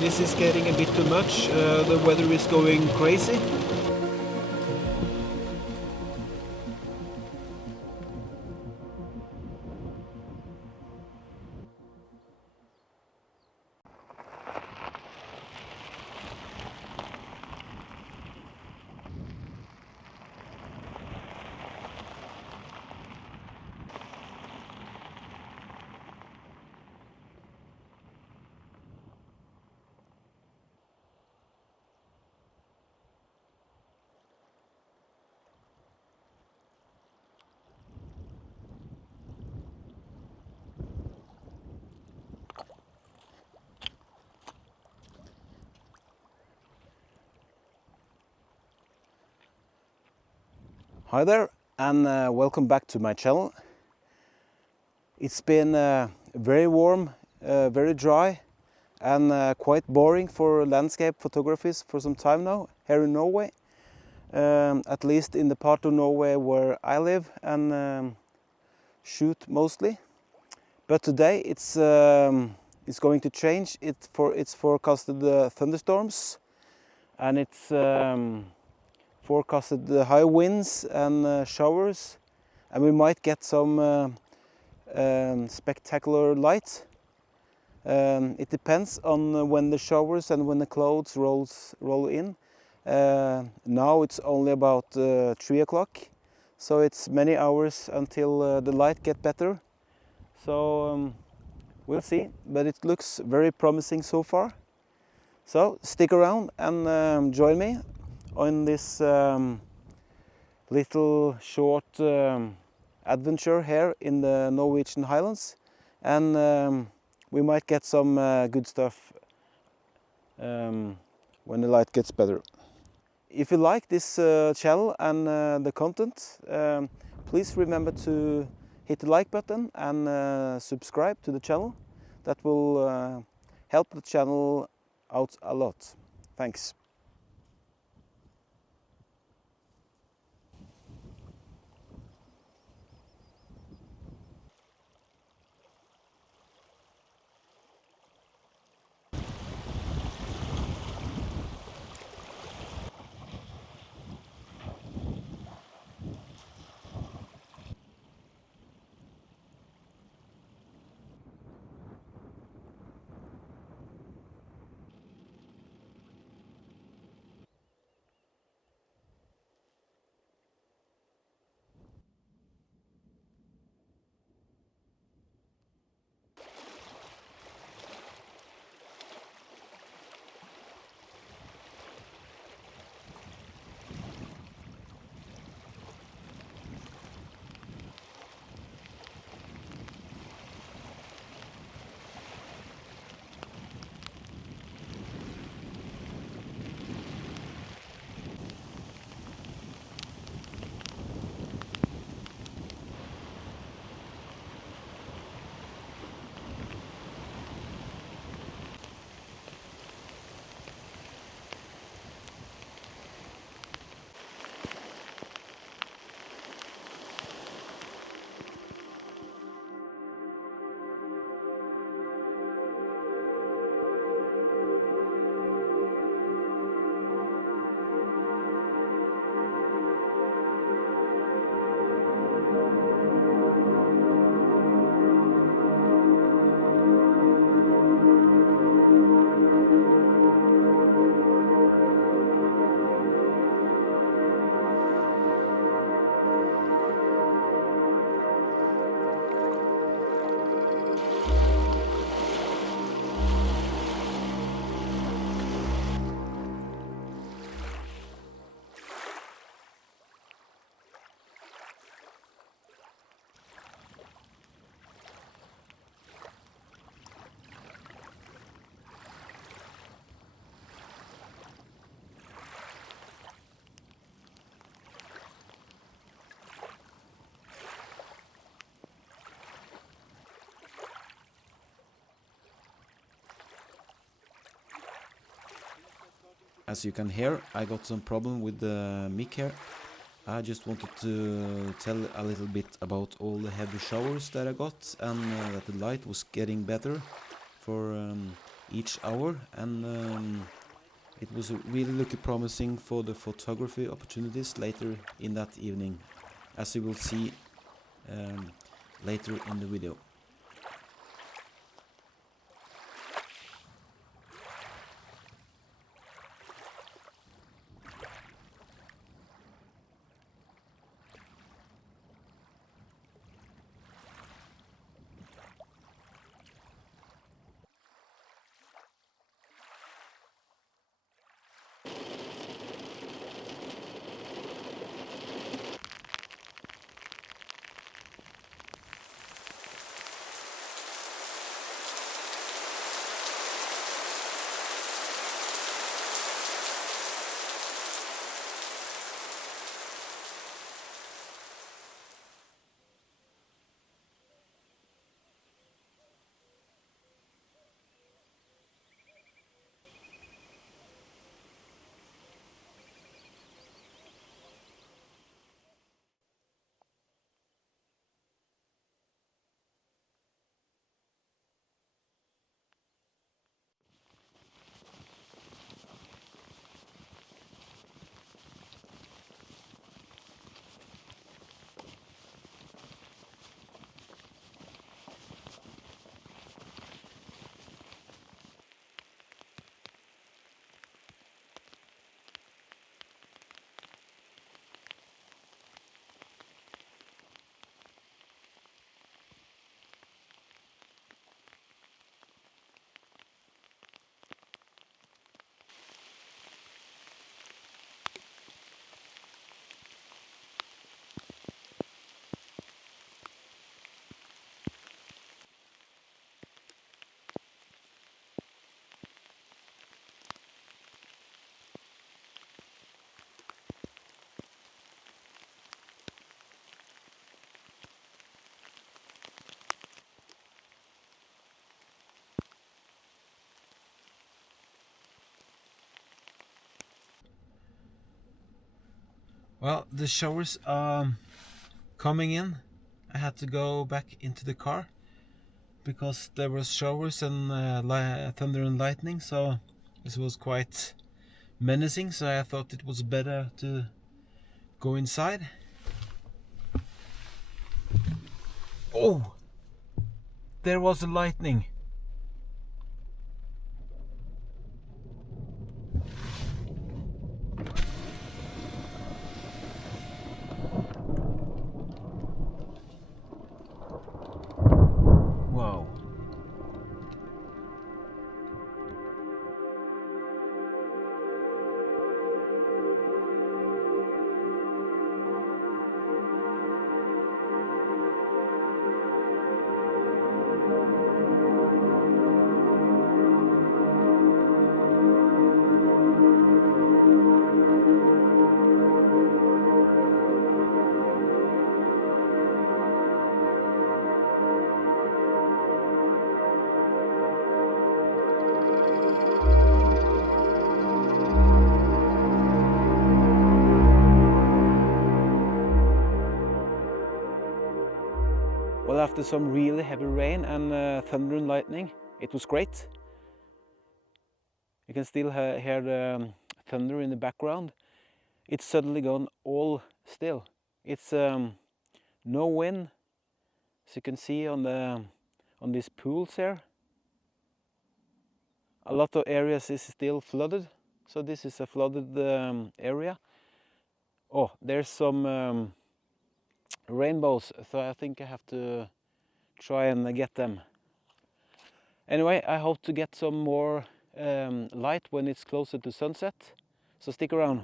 This is getting a bit too much. The weather is going crazy. Hi there, and welcome back to my channel. It's been very warm, very dry, and quite boring for landscape photographies for some time now here in Norway. At least in the part of Norway where I live and shoot mostly. But today it's going to change. It's forecasted thunderstorms, and it's forecasted high winds and showers, and we might get some spectacular light. It depends on when the showers and when the clouds roll in. Now it's only about 3 o'clock, so it's many hours until the light gets better. So we'll see, but it looks very promising so far. So stick around and join me on this little short adventure here in the Norwegian Highlands, and we might get some good stuff when the light gets better. If you like this channel and the content, please remember to hit the like button and subscribe to the channel. That will help the channel out a lot. Thanks. As you can hear, I got some problem with the mic here. I just wanted to tell a little bit about all the heavy showers that I got, and that the light was getting better for each hour, and it was really looking promising for the photography opportunities later in that evening, as you will see later in the video. Well, the showers coming in. I had to go back into the car because there were showers and thunder and lightning, so this was quite menacing, so I thought it was better to go inside. Oh! There was a lightning. Wow. Well, after some really heavy rain and thunder and lightning, it was great. You can still hear the thunder in the background. It's suddenly gone all still. It's no wind, as you can see on these pools here. A lot of areas is still flooded, so this is a flooded area. Oh, there's some rainbows, so I think I have to try and get them. Anyway, I hope to get some more light when it's closer to sunset, so stick around.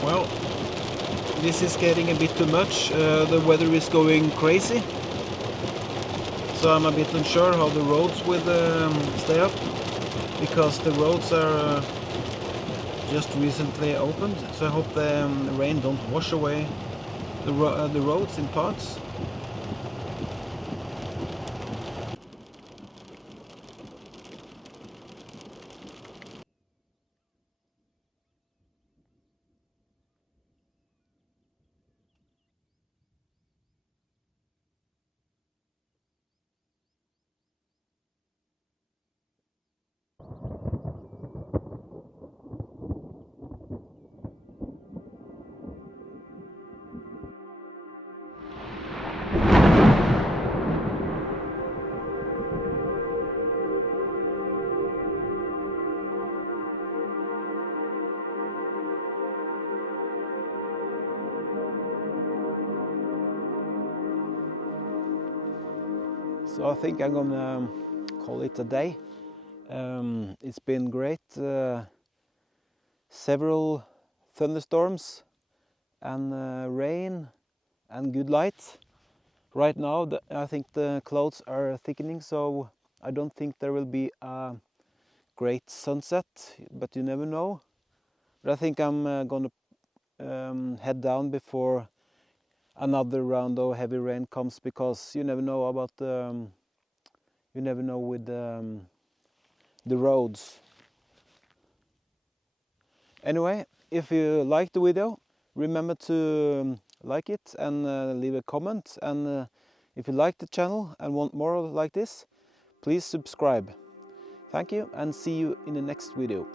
Well, this is getting a bit too much. The weather is going crazy, so I'm a bit unsure how the roads will stay up, because the roads are just recently opened, so I hope the rain don't wash away the roads in parts. So I think I'm gonna call it a day. It's been great. Several thunderstorms and rain and good light. Right now I think the clouds are thickening, so I don't think there will be a great sunset, but you never know. But I think I'm gonna head down before another round of heavy rain comes, because you never know about you never know with the roads. Anyway, if you liked the video, remember to like it and leave a comment. And if you like the channel and want more like this, please subscribe. Thank you, and see you in the next video.